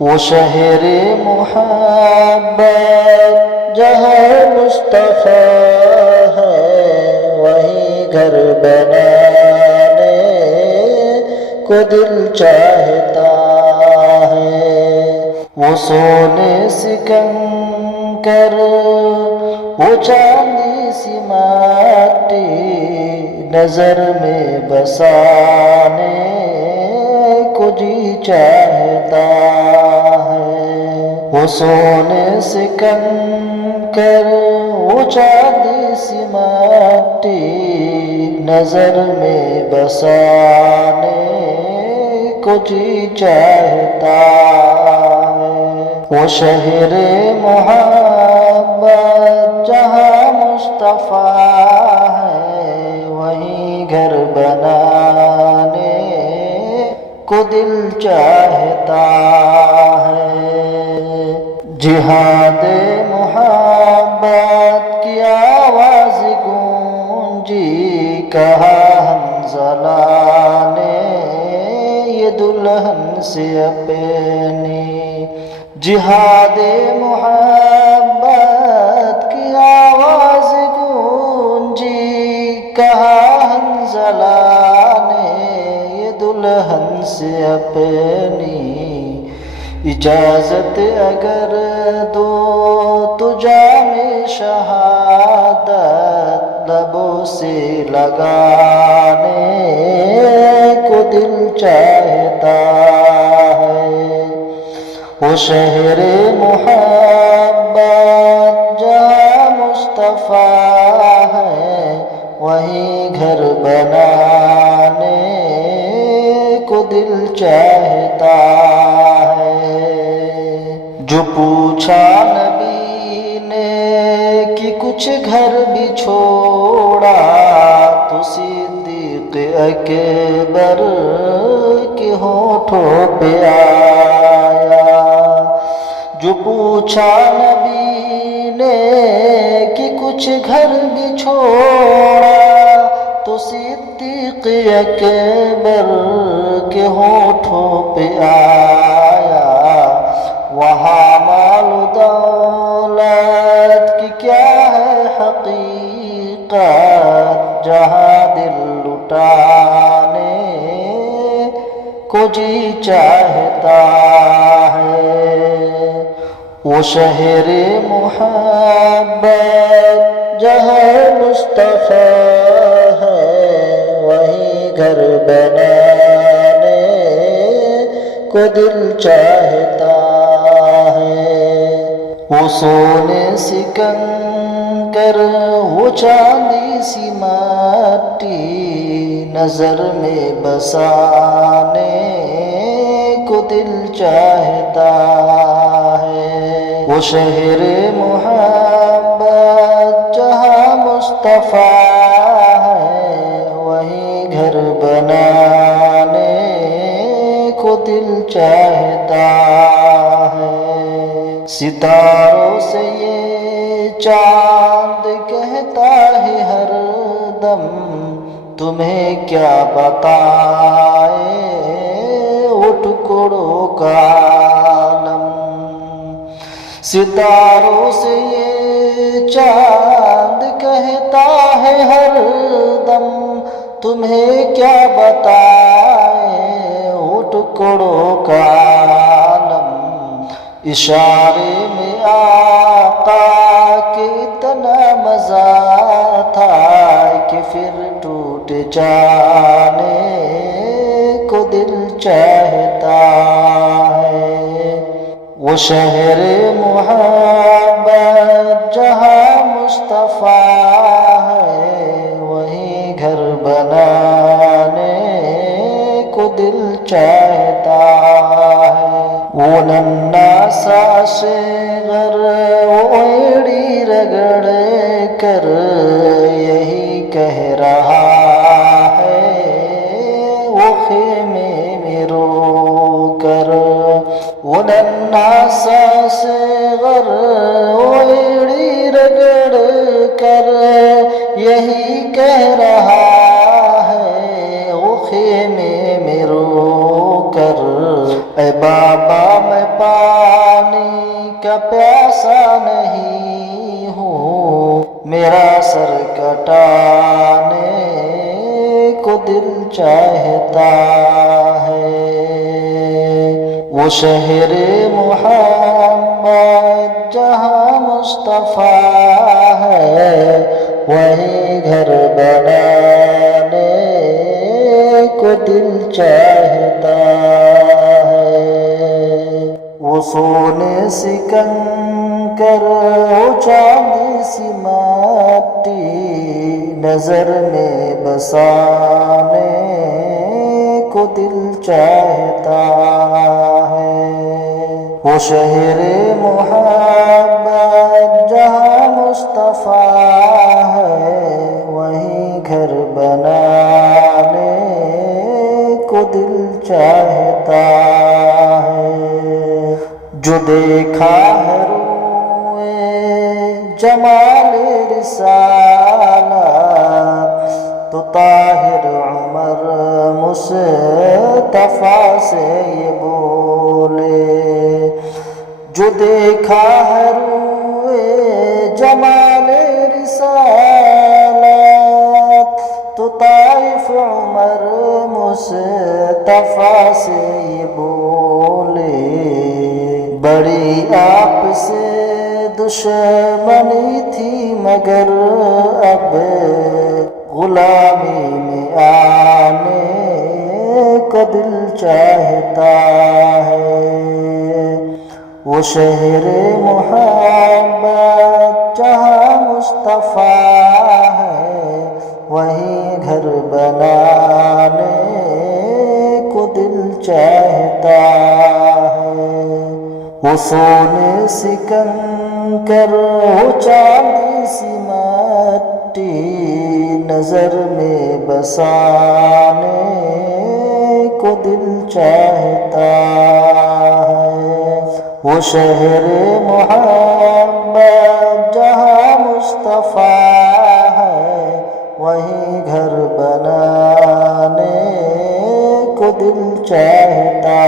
وہ شہر محبت جہاں مصطفیٰ ہے، وہیں گھر بنانے کو دل چاہتا ہے۔ وہ سونے سکنکر، وہ چاندی سی مٹی نظر میں بسانے کو جی چاہتا ہے۔ وہ سونے سکنکر، وہ چاندی سی مٹی نظر میں بسانے کو جی چاہتا ہے۔ وہ شہر محبت جہاں مصطفیٰ ہے، وہیں گھر بنانے کو دل چاہتا ہے۔ جہاد محبت کی آواز گونجی، کہا حنظلہ نے یہ دلہن سے اپنی۔ جہاد محبت کی آواز گونجی، کہا حنظلہ نے یہ دلہن سے اپنی۔ اجازت اگر دو تو جام شہادت لبوں سے لگانے کو دل چاہتا ہے۔ وہ شہر محبت جہاں مصطفیٰ ہے، وہیں گھر بنانے کو دل چاہتا ہے۔ جو پوچھا نبی نے کہ کچھ گھر بھی چھوڑا، تو صدیق اکبر کے ہونٹوں پہ آیا۔ جو پوچھا نبی نے کہ کچھ گھر بھی چھوڑا، تو صدیق اکبر کے ہونٹوں پہ آیا۔ وہاں مال و دولت کی کیا ہے حقیقت، جہاں دل لٹانے کو جی چاہتا ہے۔ وہ شہر محبت جہاں مصطفیٰ ہے، وہیں گھر بنانے کو دل چاہتا ہے۔ وہ سونے سکنکر، وہ چاندی سی مٹی نظر میں بسانے کو دل چاہتا ہے۔ وہ شہر محبت جہاں مصطفیٰ ہے، وہیں گھر بنانے کو دل چاہتا ہے۔ ستاروں سے یہ چاند کہتا ہے ہر دم، تمہیں کیا بتائے وہ ٹکڑوں کا عالم۔ ستاروں سے یہ چاند کہتا ہے ہر دم، تمہیں کیا بتائے وہ ٹکڑوں کا عالم۔ اشارے میں آقا کے اتنا مزہ تھا کہ پھر ٹوٹ جانے کو دل چاہتا ہے۔ وہ شہر محبت جہاں مصطفیٰ ہے، وہیں گھر بنانے کو دل چاہتا ہے۔ وہ ننھا سا صغر، وہ ایڑی رگڑ کر یہی کہہ رہا ہے، وہ خیمے میں رو کر۔ وہ ننھا سا صغر، وہ ایڑی رگڑ کر یہی کہہ رہا ہے، وہ خیمے میں رو کر۔ اے بابا میں کا پیاسا نہیں ہوں، میرا سر کٹانے کو دل چاہتا ہے۔ وہ شہر محمد جہاں مصطفیٰ ہے، وہیں گھر بنانے کو دل چاہتا ہے۔ وہ سونے سی کنکر، وہ چاندی سی مٹی، نظر میں بسانے کو دل چاہتا ہے۔ وہ شہر محبت جہاں مصطفیٰ ہے، وہیں گھر بنانے کو دل چاہتا ہے۔ جو دیکھا ہے روئے جمال رسالت، تو طاہر عمر مصطفیٰ سے یہ بولے۔ جو دیکھا ہے روئے جمال رسالت، تو طائف عمر مصطفیٰ سے یہ بولے۔ بڑی آپ سے دشمنی تھی مگر اب غلامی میں آنے کو دل چاہتا ہے۔ وہ شہر محبت جہاں مصطفیٰ ہے، وہیں گھر بنانے کو دل چاہتا ہے۔ وہ سونے سی کنکر، وہ چاندی سی مٹی، نظر میں بسانے کو دل چاہتا ہے۔ وہ شہر محمد جہاں مصطفیٰ ہے، وہیں گھر بنانے کو دل چاہتا